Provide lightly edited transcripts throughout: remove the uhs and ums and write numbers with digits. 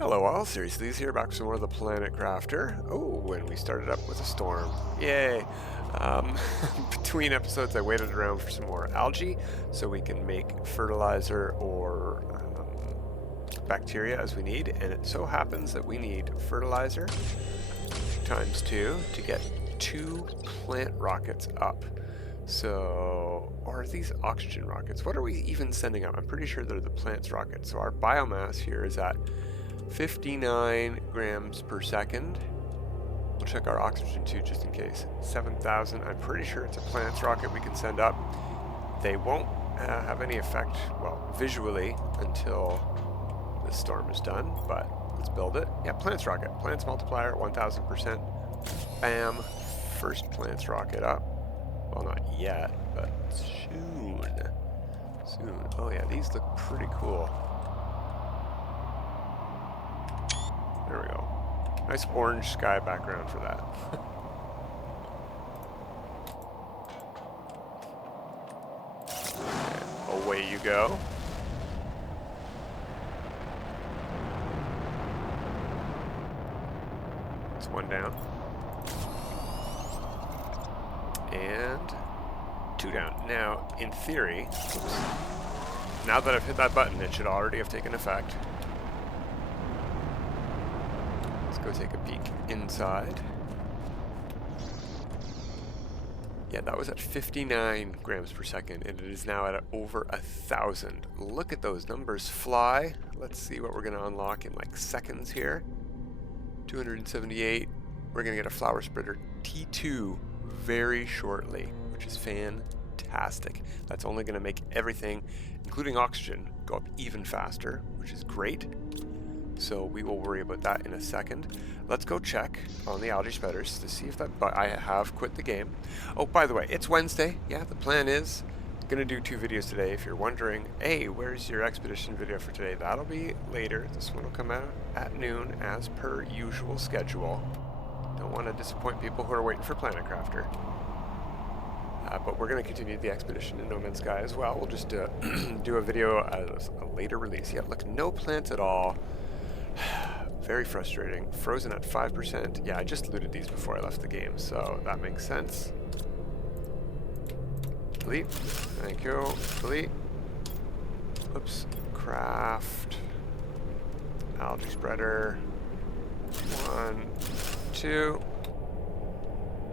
Hello all, seriously, here back with some more of the Planet Crafter. Oh, and we started up with a storm. Yay! Um, Between episodes I waited around for some more algae so we can make fertilizer or bacteria as we need, and it so happens that we need fertilizer times 2 to get 2 plant rockets up. So, or are these oxygen rockets? What are we even sending up? I'm pretty sure they're the plants rockets. So our biomass here is at 59 grams per second. We'll check our oxygen too, just in case. 7,000. I'm pretty sure it's a plants rocket we can send up. They won't have any effect, well, visually until the storm is done, but let's build it. Yeah, plants rocket. Plants multiplier, 1,000%. Bam. First plants rocket up. Well, not yet, but soon. Soon. Oh yeah, these look pretty cool. There we go. Nice orange sky background for that. Away you go. It's one down. And 2 down. Now, in theory, now that I've hit that button, it should already have taken effect. Go take a peek inside. Yeah, that was at 59 grams per second, and it is now at over 1,000. Look at those numbers fly. Let's see what we're going to unlock in like seconds here. 278. We're going to get a flower spreader T2 very shortly, which is fantastic. That's only going to make everything, including oxygen, go up even faster, which is great. So we will worry about that in a second. Let's go check on the algae spreaders to see if that I have quit the game. Oh, by the way, it's Wednesday. Yeah, the plan is gonna do 2 videos today. If you're wondering, hey, where's your expedition video for today? That'll be later. This one will come out at noon as per usual schedule. Don't want to disappoint people who are waiting for Planet Crafter. But we're going to continue the expedition in No Man's Sky as well. We'll just do a video as a later release. Yeah, look, no plants at all. Very frustrating. Frozen at 5%. Yeah, I just looted these before I left the game, so that makes sense. Delete. Thank you. Delete. Oops. Craft. Algae spreader. 1, 2.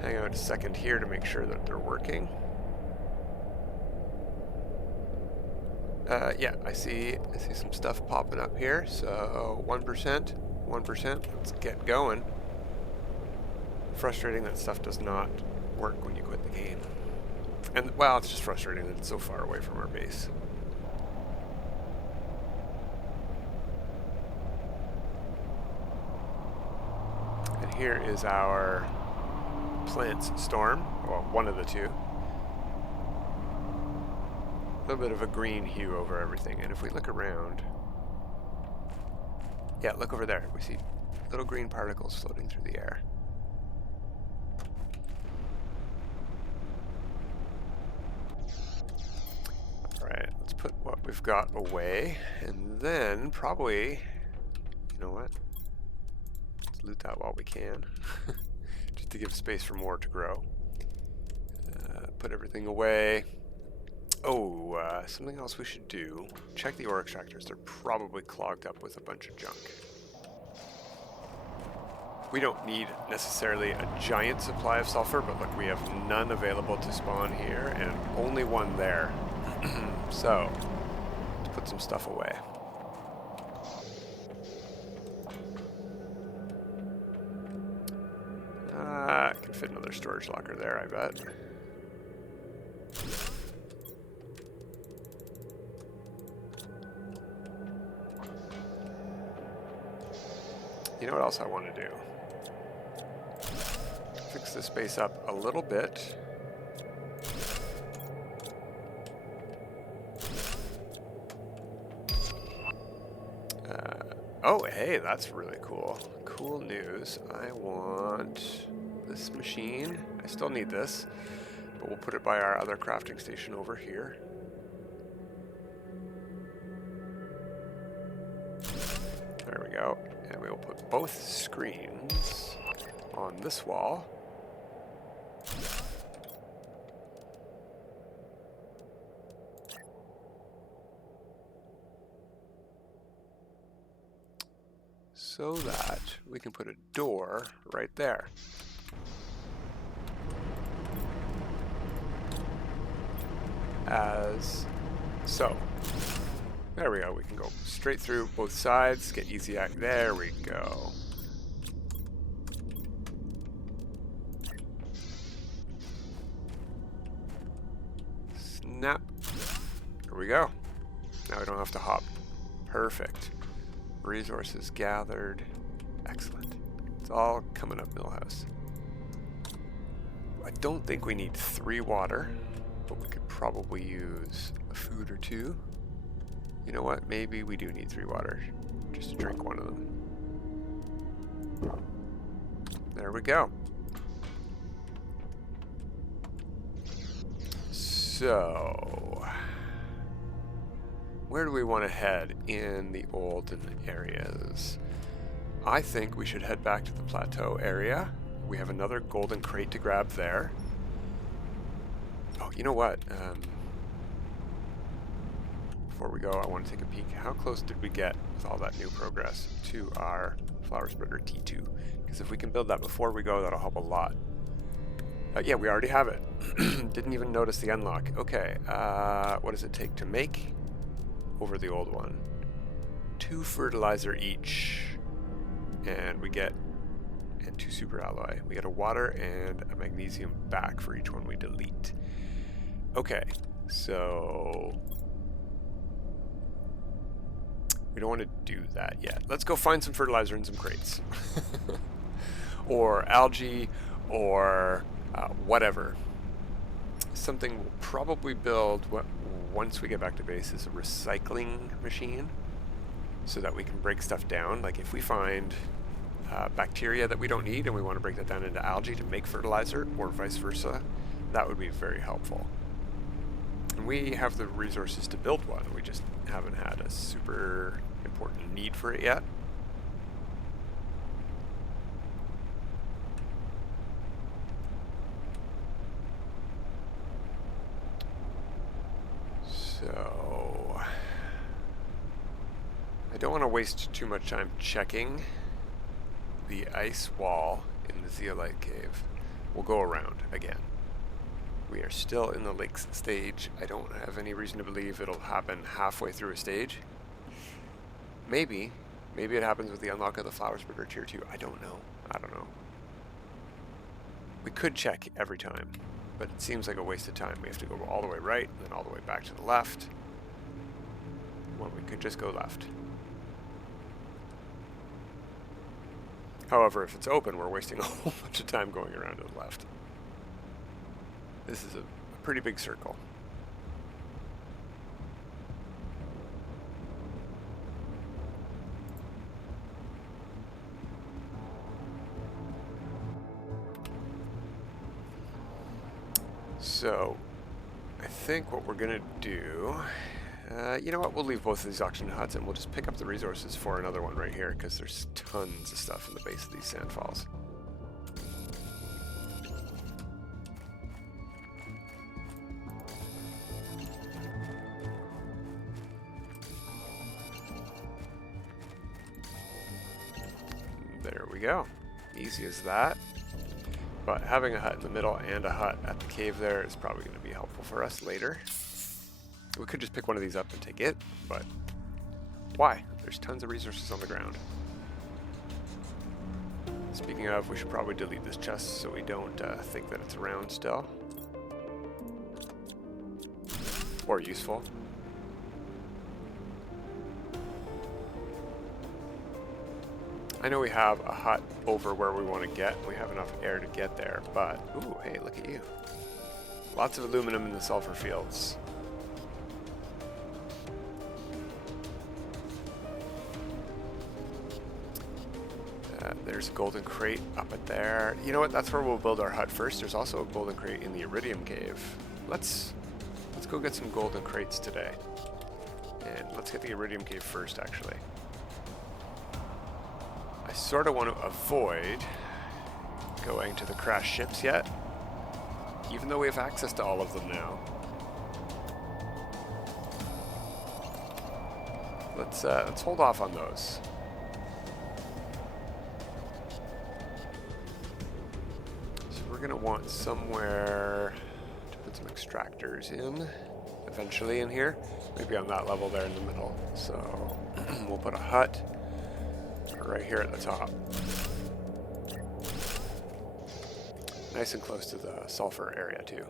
Hang out a second here to make sure that they're working. Yeah, I see some stuff popping up here. So 1%, 1%. Let's get going. Frustrating that stuff does not work when you quit the game. And, well, it's just frustrating that it's so far away from our base. And here is our plants storm, well, one of the 2. A little bit of a green hue over everything, and if we look around, yeah, look over there. We see little green particles floating through the air. Alright, let's put what we've got away, and then probably, you know what, let's loot that while we can, just to give space for more to grow. Put everything away. Oh, something else we should do. Check the ore extractors. They're probably clogged up with a bunch of junk. We don't need necessarily a giant supply of sulfur, but look, we have none available to spawn here, and only one there. So, let's put some stuff away. I can fit another storage locker there, I bet. You know what else I want to do? Fix this space up a little bit. Oh, hey, that's really cool. Cool news. I want this machine. I still need this, but we'll put it by our other crafting station over here. There we go. And we will put both screens on this wall. So that we can put a door right there. As so. There we go. We can go straight through both sides, get easy act. There we go. Snap. There we go. Now we don't have to hop. Perfect. Resources gathered. Excellent. It's all coming up, Millhouse. I don't think we need 3 water, but we could probably use a food or 2. You know what? Maybe we do need 3 water. Just to drink one of them. There we go. So, where do we want to head in the olden areas? I think we should head back to the plateau area. We have another golden crate to grab there. Oh, you know what? Before we go, I want to take a peek. How close did we get with all that new progress to our flower spreader T2? Because if we can build that before we go, that'll help a lot. Yeah, we already have it. Didn't even notice the unlock. Okay, what does it take to make? Over the old one. 2 fertilizer each. And we get, and 2 super alloy. We get a water and a magnesium back for each one we delete. Okay, so we don't want to do that yet. Let's go find some fertilizer in some crates. Or algae, or whatever. Something we'll probably build once we get back to base is a recycling machine so that we can break stuff down. Like if we find bacteria that we don't need and we want to break that down into algae to make fertilizer, or vice versa, that would be very helpful. And we have the resources to build one. We just haven't had a super important need for it yet. So, I don't want to waste too much time checking the ice wall in the zeolite cave. We'll go around again. We are still in the lakes stage. I don't have any reason to believe it'll happen halfway through a stage. Maybe it happens with the unlock of the flower spreader tier 2. I don't know. We could check every time, but it seems like a waste of time. We have to go all the way right and then all the way back to the left. Well, we could just go left. However, if it's open, we're wasting a whole bunch of time going around to the left. This is a pretty big circle. So, I think what we're going to do, you know what, we'll leave both of these auction huts and we'll just pick up the resources for another one right here, because there's tons of stuff in the base of these sandfalls. There we go. Easy as that. But having a hut in the middle and a hut at the cave there is probably going to be helpful for us later. We could just pick one of these up and take it, but why? There's tons of resources on the ground. Speaking of, we should probably delete this chest so we don't think that it's around still. Or useful. I know we have a hut over where we want to get. We have enough air to get there, but... Ooh, hey, look at you. Lots of aluminum in the sulfur fields. There's a golden crate up at there. You know what? That's where we'll build our hut first. There's also a golden crate in the iridium cave. Let's go get some golden crates today. And let's get the iridium cave first, actually. I sort of want to avoid going to the crashed ships yet, even though we have access to all of them now. Let's hold off on those. So we're gonna want somewhere to put some extractors in eventually in here, maybe on that level there in the middle. So we'll put a hut right here at the top, nice and close to the sulfur area too.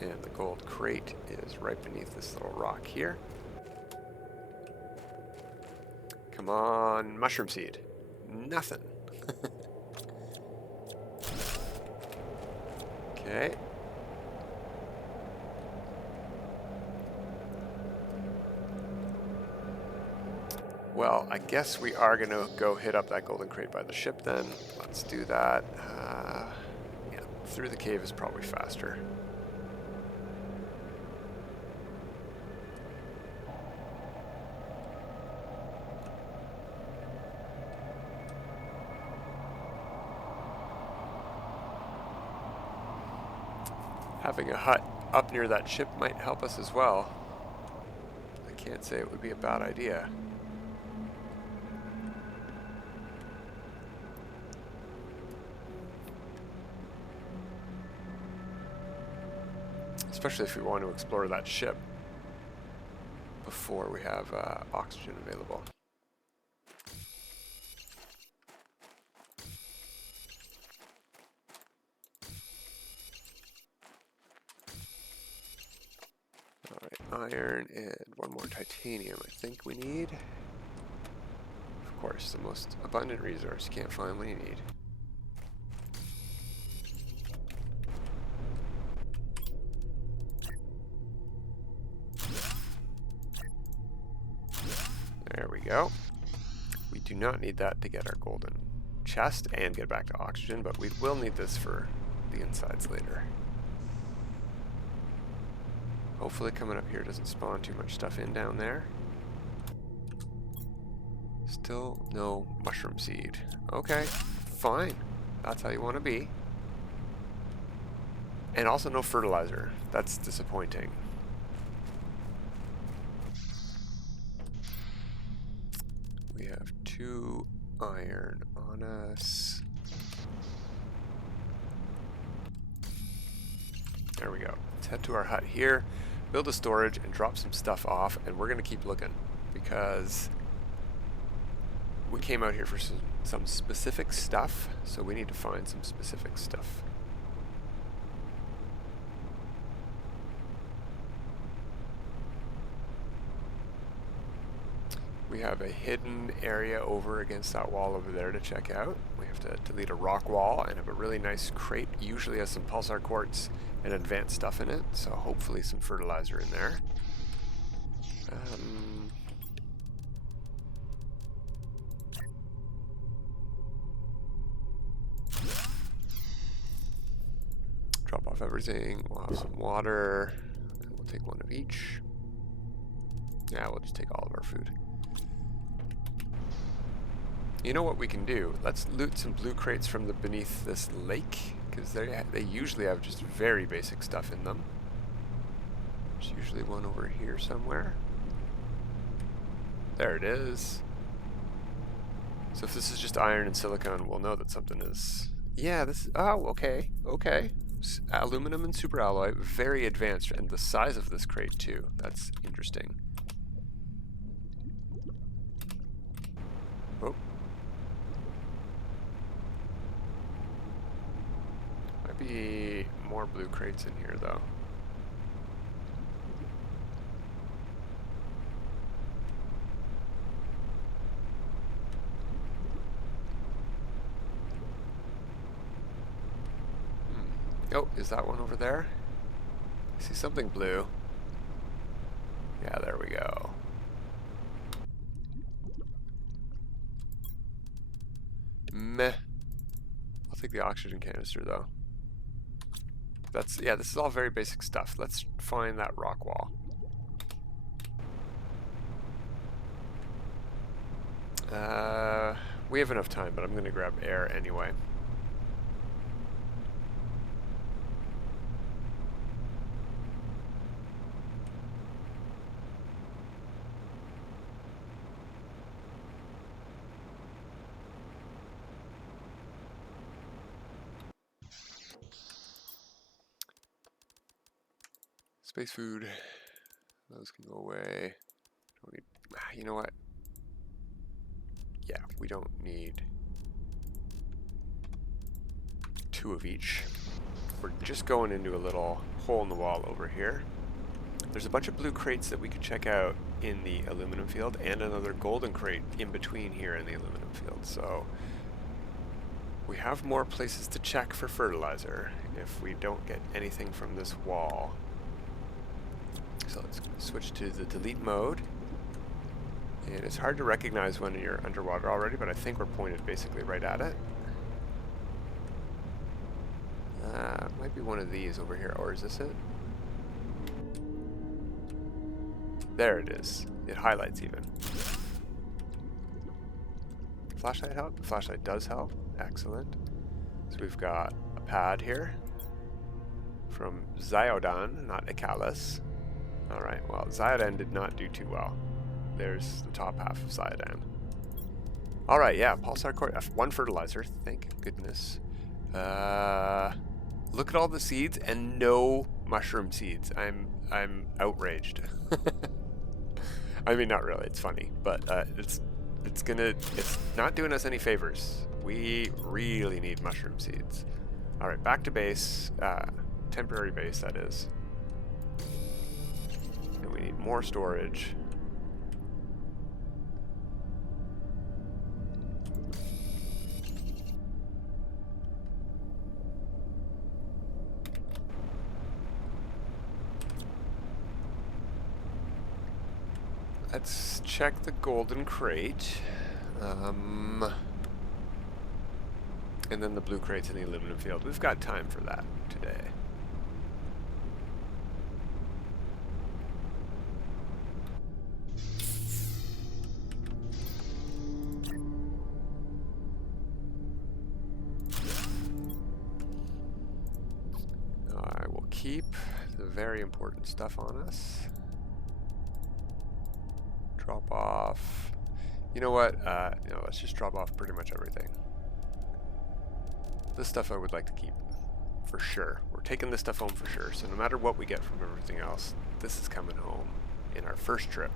And the gold crate is right beneath this little rock here. Come on, mushroom seed. Nothing. Okay. Well, I guess we are going to go hit up that golden crate by the ship then. Let's do that. Yeah, through the cave is probably faster. Having a hut up near that ship might help us as well. I can't say it would be a bad idea. Especially if we want to explore that ship before we have oxygen available. Alright, iron and one more titanium I think we need. Of course, the most abundant resource you can't find when you need. There we go. We do not need that to get our golden chest and get back to oxygen, but we will need this for the insides later. Hopefully coming up here doesn't spawn too much stuff in down there. Still no mushroom seed. Okay, fine. That's how you want to be. And also no fertilizer. That's disappointing. We have 2 iron on us. There we go. Let's head to our hut here, build a storage, and drop some stuff off, and we're going to keep looking because we came out here for some specific stuff, so we need to find some specific stuff. We have a hidden area over against that wall over there to check out. We have to delete a rock wall and have a really nice crate, usually has some pulsar quartz and advanced stuff in it, so hopefully some fertilizer in there. Drop off everything, we'll have some water, and we'll take one of each. Yeah, we'll just take all of our food. You know what we can do? Let's loot some blue crates from the beneath this lake, because they usually have just very basic stuff in them. There's usually one over here somewhere. There it is. So if this is just iron and silicon, we'll know that something is... Yeah, this is... Oh, okay, okay. Aluminum and superalloy, very advanced, and the size of this crate too. That's interesting. Oh. Might be more blue crates in here though. Oh, is that one over there? I see something blue. Yeah, there we go. Meh. I'll take the oxygen canister though. That's, yeah, this is all very basic stuff. Let's find that rock wall. We have enough time, but I'm going to grab air anyway. Space food. Those can go away. Don't need, you know what? Yeah, we don't need 2 of each. We're just going into a little hole in the wall over here. There's a bunch of blue crates that we could check out in the aluminum field, and another golden crate in between here in the aluminum field. So we have more places to check for fertilizer if we don't get anything from this wall. So let's switch to the delete mode. And it's hard to recognize when you're underwater already, but I think we're pointed basically right at it. Might be one of these over here, or is this it? There it is. It highlights even. Flashlight help? The flashlight does help. Excellent. So we've got a pad here from Zyodan, not Icalis. Alright, well, Zyodan did not do too well. There's the top half of Zyodan. Alright, yeah, pulsar core, 1 fertilizer, thank goodness. Look at all the seeds and no mushroom seeds. I'm outraged. I mean, not really, it's funny, but it's not doing us any favors. We really need mushroom seeds. Alright, back to base, temporary base that is. And we need more storage. Let's check the golden crate. And then the blue crates in the aluminum field. We've got time for that today. I will keep the very important stuff on us. Drop off. You know what? Let's just drop off pretty much everything. This stuff I would like to keep, for sure. We're taking this stuff home for sure, so no matter what we get from everything else, this is coming home in our first trip.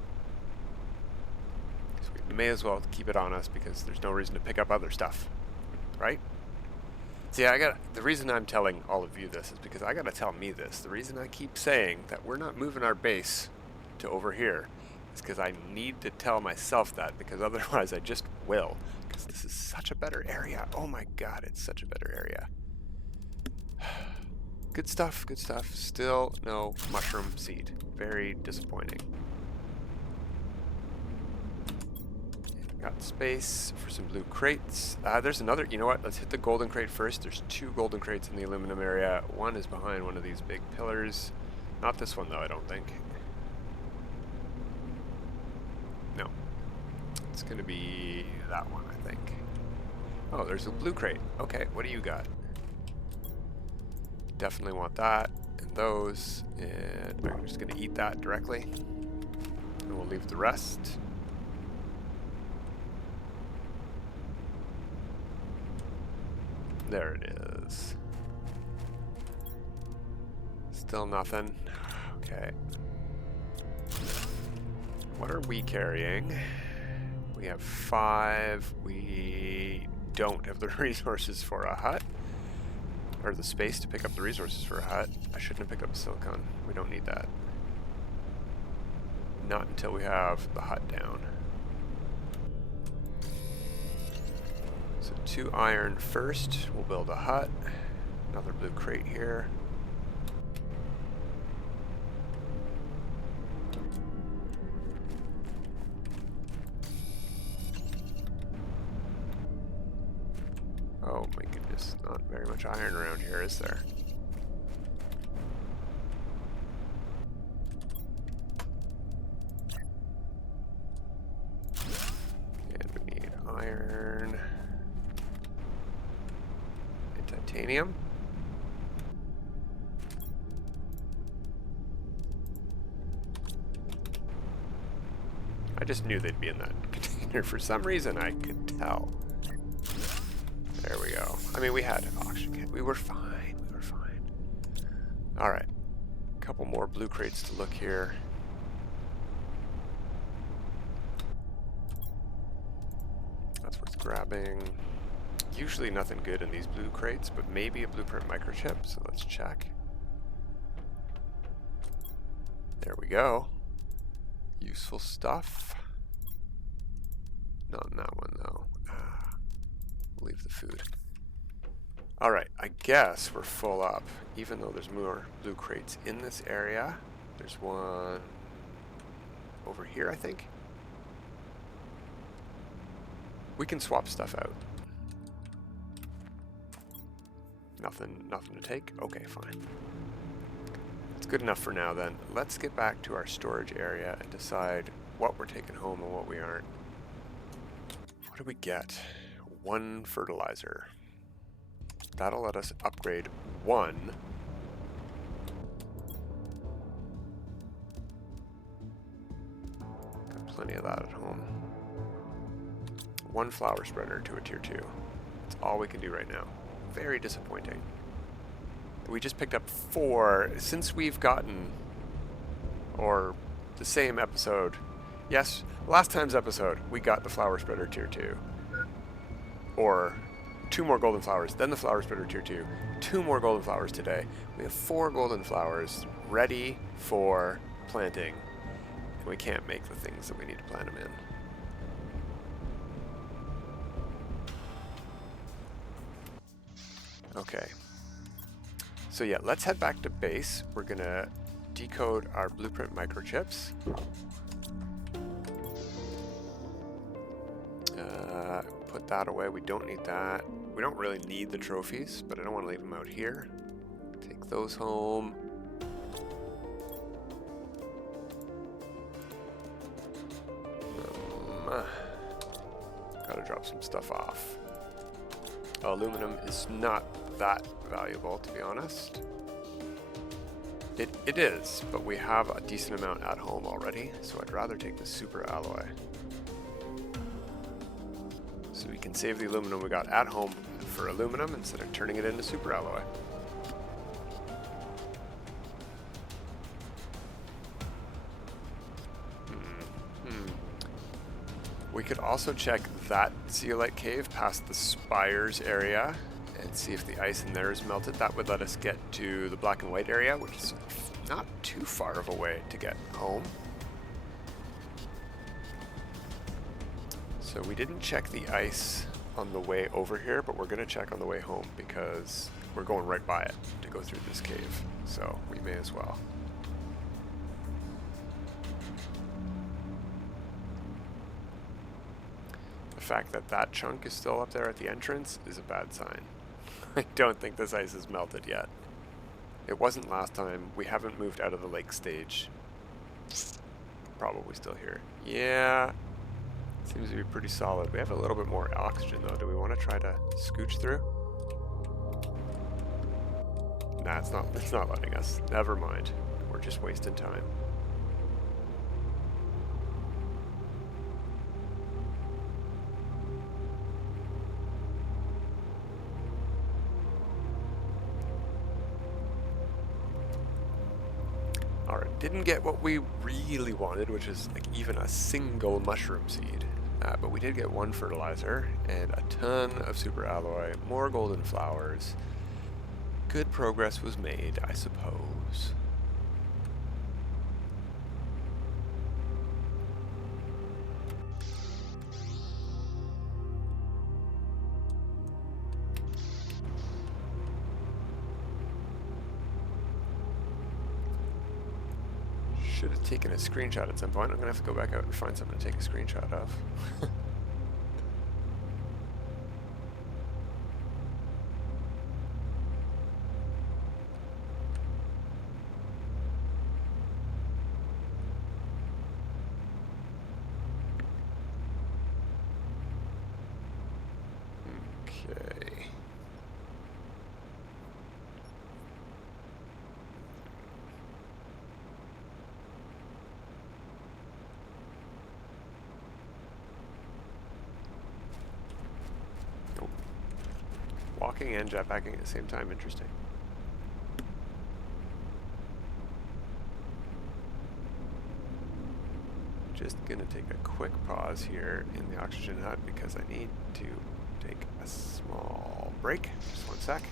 So we may as well keep it on us because there's no reason to pick up other stuff, right? See, the reason I'm telling all of you this is because I gotta tell me this. The reason I keep saying that we're not moving our base to over here is because I need to tell myself that, because otherwise I just will. Because this is such a better area. Oh my god, it's such a better area. Good stuff, good stuff. Still no mushroom seed. Very disappointing. Got space for some blue crates. There's another, you know what? Let's hit the golden crate first. There's 2 golden crates in the aluminum area. One is behind one of these big pillars. Not this one though, I don't think. No. It's gonna be that one, I think. Oh, there's a blue crate. Okay, what do you got? Definitely want that and those, and we're just gonna eat that directly. And we'll leave the rest. There it is. Still nothing. Okay. What are we carrying? We have 5. We don't have the resources for a hut. Or the space to pick up the resources for a hut. I shouldn't have picked up silicon. We don't need that. Not until we have the hut down. So 2 iron first. We'll build a hut. Another blue crate here. Oh my goodness, not very much iron around here, is there? titanium. I just knew they'd be in that container. For some reason, I could tell. There we go. I mean, we had oxygen. We were fine. We were fine. All right. A couple more blue crates to look here. That's worth grabbing. Usually nothing good in these blue crates, but maybe a blueprint microchip, so let's check. There we go. Useful stuff. Not in that one, though. Leave the food. Alright, I guess we're full up, even though there's more blue crates in this area. There's one over here, I think. We can swap stuff out. Nothing to take? Okay, fine. That's good enough for now then. Let's get back to our storage area and decide what we're taking home and what we aren't. What do we get? 1 fertilizer. That'll let us upgrade 1. Got plenty of that at home. 1 flower spreader to a tier 2. That's all we can do right now. Very disappointing. We just picked up 4 since we've gotten, or the same episode. Yes, last time's episode, we got the flower spreader tier 2. Or 2 more golden flowers, then the flower spreader tier 2. 2 more golden flowers today. We have 4 golden flowers ready for planting. And we can't make the things that we need to plant them in. Okay. So yeah, let's head back to base. We're gonna decode our blueprint microchips. Put that away. We don't need that. We don't really need the trophies, but I don't want to leave them out here. Take those home. Gotta drop some stuff off. Aluminum is not that valuable, to be honest. It is, but we have a decent amount at home already, so I'd rather take the super alloy. So we can save the aluminum we got at home for aluminum instead of turning it into super alloy. We could also check that zeolite cave past the spires area and see if the ice in there is melted. That would let us get to the black and white area, which is not too far of a way to get home. So we didn't check the ice on the way over here, but we're going to check on the way home because we're going right by it to go through this cave. So we may as well. The fact that that chunk is still up there at the entrance is a bad sign. I don't think this ice is melted yet. It wasn't last time. We haven't moved out of the lake stage. Probably still here. Yeah. Seems to be pretty solid. We have a little bit more oxygen though. Do we want to try to scooch through? Nah, it's not letting us. Never mind. We're just wasting time. Alright, didn't get what we really wanted, which is like even a single mushroom seed. But we did get 1 fertilizer and a ton of super alloy, more golden flowers. Good progress was made, I suppose. Should have taken a screenshot at some point. I'm gonna have to go back out and find something to take a screenshot of. Okay. backpacking and jetpacking at the same time. Interesting. Just gonna take a quick pause here in the oxygen hut because I need to take a small break. Just one sec.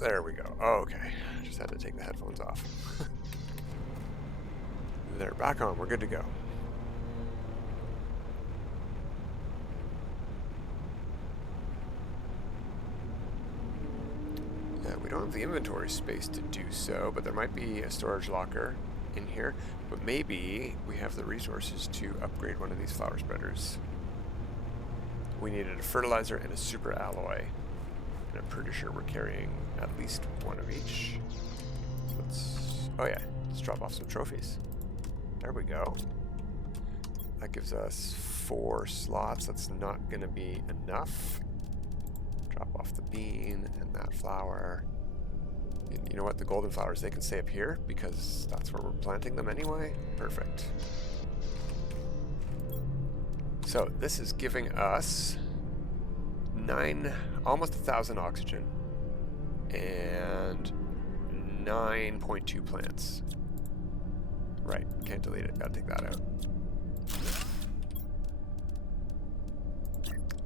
There we go. Oh, okay. Just had to take the headphones off. They're back on. We're good to go. We don't have the inventory space to do so, but there might be a storage locker in here. But maybe we have the resources to upgrade one of these flower spreaders. We needed a fertilizer and a super alloy. And I'm pretty sure we're carrying at least one of each. Oh yeah, let's drop off some trophies. There we go. That gives us 4 slots. That's not going to be enough. Drop off the bean and that flower. You know what? The golden flowers, they can stay up here because that's where we're planting them anyway. Perfect. So this is giving us almost 1,000 oxygen and 9.2 plants. Right, can't delete it. Gotta take that out.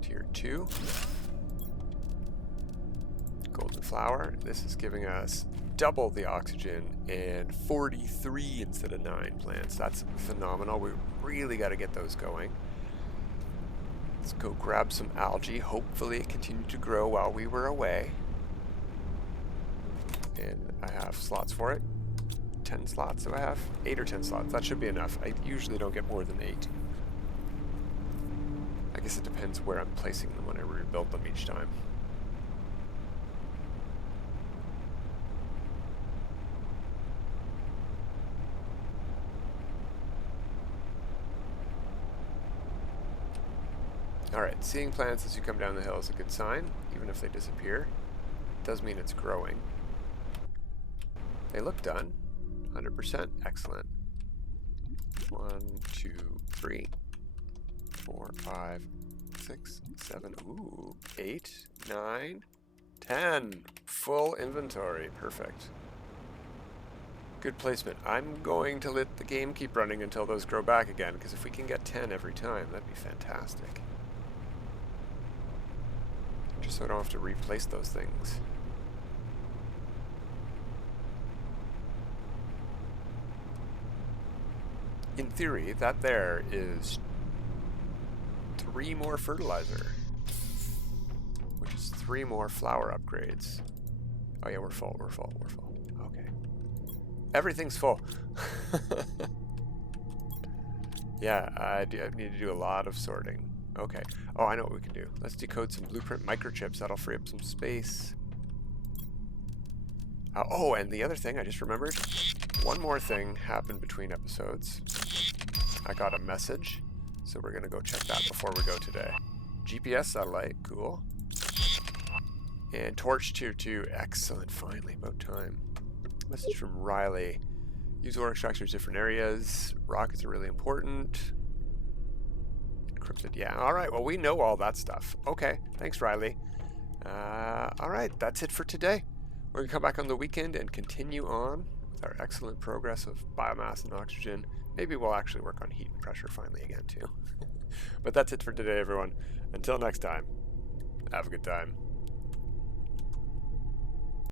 Tier 2. Golden flower. This is giving us double the oxygen and 43 instead of 9 plants. That's phenomenal. We really got to get those going. Let's go grab some algae. Hopefully it continued to grow while we were away. And I have slots for it. 10 slots do I have? 8 or 10 slots. That should be enough. I usually don't get more than 8. I guess it depends where I'm placing them when I rebuild them each time. Alright, seeing plants as you come down the hill is a good sign, even if they disappear. It does mean it's growing. They look done. 100%. Excellent. 1, 2, 3, 4, 5, 6, 7, 8, 9, 10. Full inventory. Perfect. Good placement. I'm going to let the game keep running until those grow back again, because if we can get 10 every time, that'd be fantastic. Just so I don't have to replace those things. In theory, that there is 3 more fertilizer, which is 3 more flower upgrades. Oh yeah, we're full, we're full, we're full. Okay. Everything's full. Yeah, I need to do a lot of sorting. Okay. Oh, I know what we can do. Let's decode some blueprint microchips. That'll free up some space. Oh, and the other thing I just remembered. One more thing happened between episodes. I got a message, so we're going to go check that before we go today. GPS satellite. Cool. And torch tier 2. Excellent. Finally, about time. Message from Riley. Use ore extractors in different areas. Rockets are really important. Encrypted. Yeah. All right. Well, we know all that stuff. Okay. Thanks, Riley. All right. That's it for today. We're going to come back on the weekend and continue on with our excellent progress of biomass and oxygen. Maybe we'll actually work on heat and pressure finally again, too. But that's it for today, everyone. Until next time, have a good time.